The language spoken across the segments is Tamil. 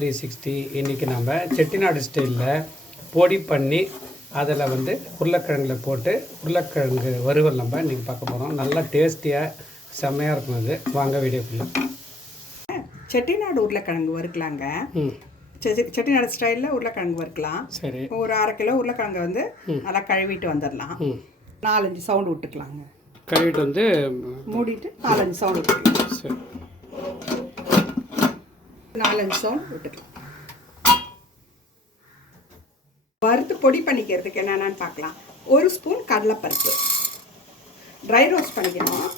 360 இன்றைக்கி நம்ம செட்டிநாடு ஸ்டைலில் பொடி பண்ணி அதில் வந்து உருளைக்கிழங்குல போட்டு உருளைக்கிழங்கு வறுவல் நம்ம இன்றைக்கி பார்க்க போகிறோம். நல்லா டேஸ்டியாக செம்மையாக இருக்கும். அது வாங்க வீடியோக்குள்ளே. செட்டிநாடு உருளைக்கிழங்கு வறுக்கலாங்க. செட்டிநாடு ஸ்டைலில் உருளைக்கிழங்கு வறுக்கலாம். சரி, ஒரு 1/2 கிலோ உருளைக்கிழங்கு வந்து நல்லா கழுவிட்டு வந்துடலாம். 4-5 சவுண்டு விட்டுக்கலாங்க. கழுவிட்டு வந்து மூடிட்டு 4-5 சவுண்டு விட்டுக்கலாம். சரி, 4-5 சவுண்ட் விட்டுக்கலாம். வறுத்து பொடி பண்ணிக்கிறதுக்கு என்னென்னு பார்க்கலாம். 1 ஸ்பூன் கடலைப்பருப்பு ட்ரை ரோஸ்ட் பண்ணிக்கணும்.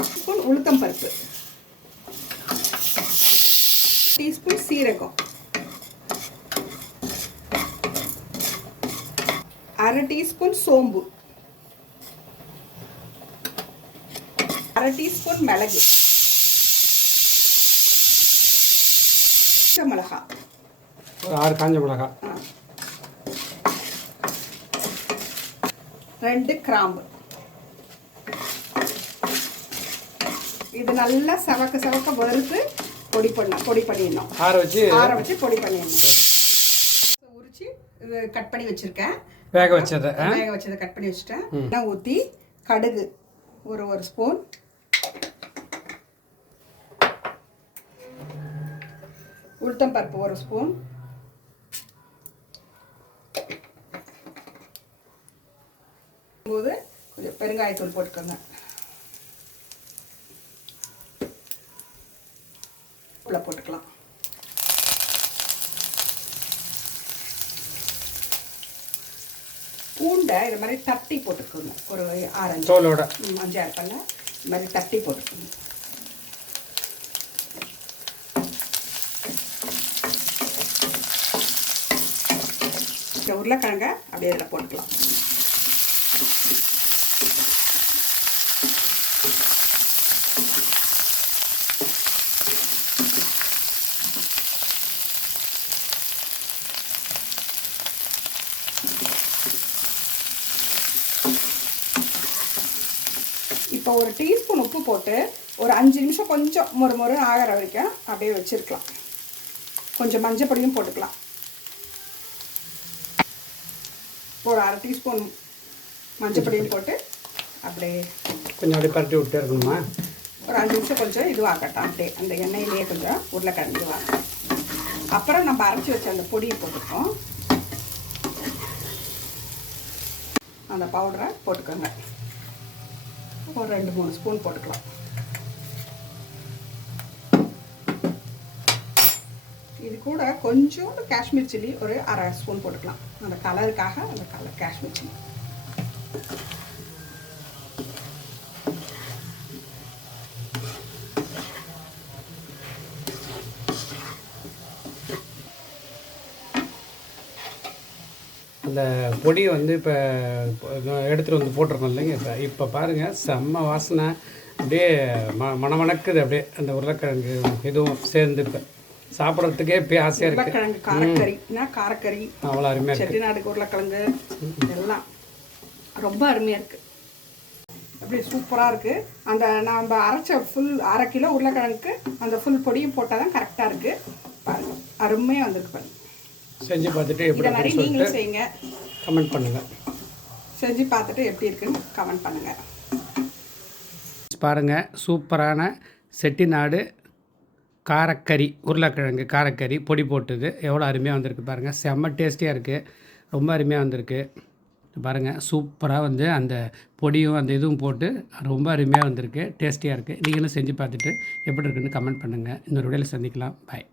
1 ஸ்பூன் உளுத்தம்பருப்பு, டீஸ்பூன் சீரகம், 1/2 டீஸ்பூன் சோம்பு, 1/2 டீஸ்பூன் மிளகு, மிளகா, ஒரு 6 காஞ்ச மிளகா, 2 கிராம்பு. இது நல்லா சவக்க வறுத்து பொடி பண்ணிடணும். ஆற வச்சு பொடி பண்ணிடணும். உரிச்சு இது கட் பண்ணி வச்சிருக்கேன். வேக வச்சதை கட் பண்ணி வச்சுட்டேன். எண்ணெய் ஊற்றி கடுகு ஒரு ஸ்பூன், உளுத்தம்பருப்பு 1 ஸ்பூன், போது கொஞ்சம் பெருங்காயத்தூள் போட்டுக்கோங்க. போட்டுக்கலாம். பூண்டை இது மாதிரி தட்டி போட்டுக்கோங்க. ஒரு 6-5 தோலோட 5-6 பண்ண இது மாதிரி தட்டி போட்டுக்கோங்க. இந்த உருளைக்கிழங்க அப்படியே இதில் போட்டுக்கலாம். இப்போ ஒரு டீஸ்பூன் உப்பு போட்டு ஒரு 5 நிமிஷம் கொஞ்சம் மொறு ஆகிற வரைக்கும் அப்படியே வச்சுருக்கலாம். கொஞ்சம் மஞ்சள் பொடியும் போட்டுக்கலாம். ஒரு 1/2 டீஸ்பூன் மஞ்சள் பொடியும் போட்டு அப்படியே கொஞ்சம் அப்படியே பரட்டி விட்டே இருக்கணுமா? ஒரு 5 நிமிஷம் கொஞ்சம் இதுவாகட்டும். அப்படியே அந்த எண்ணெயிலேயே கொஞ்சம் உருளைக்கிழங்கு இதுவாகட்டும். அப்புறம் நம்ம அரைச்சி வச்ச அந்த பொடியை போட்டுக்கோம். அந்த பவுடரை போட்டுக்கோங்க. ஒரு 2-3 ஸ்பூன் போட்டுக்கலாம். இது கூட கொஞ்சோண்டு காஷ்மீர் சில்லி ஒரு 1/2 ஸ்பூன் போட்டுக்கலாம். அந்த கலருக்காக அந்த கலர் காஷ்மீர் சில்லி. அந்த பொடியை வந்து இப்போ எடுத்துகிட்டு வந்து போட்டிருக்கோம் இல்லைங்க. இப்போ பாருங்கள், செம்ம வாசனை, அப்படியே மணமணக்குது. அப்படியே அந்த உருளைக்கிழங்கு இதுவும் சேர்ந்து இப்போ சாப்பிட்றதுக்கே இப்போ ஆசையாக இருக்குது. காரக்கறி அவ்வளோ அருமையாக இருக்குது. செட்டிநாடு உருளைக்கிழங்கு எல்லாம் ரொம்ப அருமையாக இருக்குது. அப்படியே சூப்பராக இருக்குது. அந்த நம்ம அரைச்ச ஃபுல் 1/2 கிலோ உருளைக்கிழங்குக்கு அந்த ஃபுல் பொடியும் போட்டால் தான் கரெக்டாக இருக்குது. பாருங்கள், அருமையாக வந்திருக்கு. பாருங்கள், செஞ்சு பார்த்துட்டு எப்படி நீங்களும் செய்யுங்க, கமெண்ட் பண்ணுங்கள். செஞ்சு பார்த்துட்டு எப்படி இருக்குன்னு கமெண்ட் பண்ணுங்கள். பாருங்கள், சூப்பரான செட்டிநாடு காரக்கறி உருளைக்கிழங்கு காரக்கறி பொடி போட்டது எவ்வளோ அருமையாக வந்திருக்கு பாருங்கள். செம்ம டேஸ்டியாக இருக்குது, ரொம்ப அருமையாக வந்திருக்கு பாருங்கள். சூப்பராக வந்து அந்த பொடியும் அந்த இதுவும் போட்டு ரொம்ப அருமையாக வந்திருக்கு, டேஸ்டியாக இருக்குது. நீங்களும் செஞ்சு பார்த்துட்டு எப்படி இருக்குன்னு கமெண்ட் பண்ணுங்கள். இன்னொரு வீடியோவில் சந்திக்கலாம். பாய்.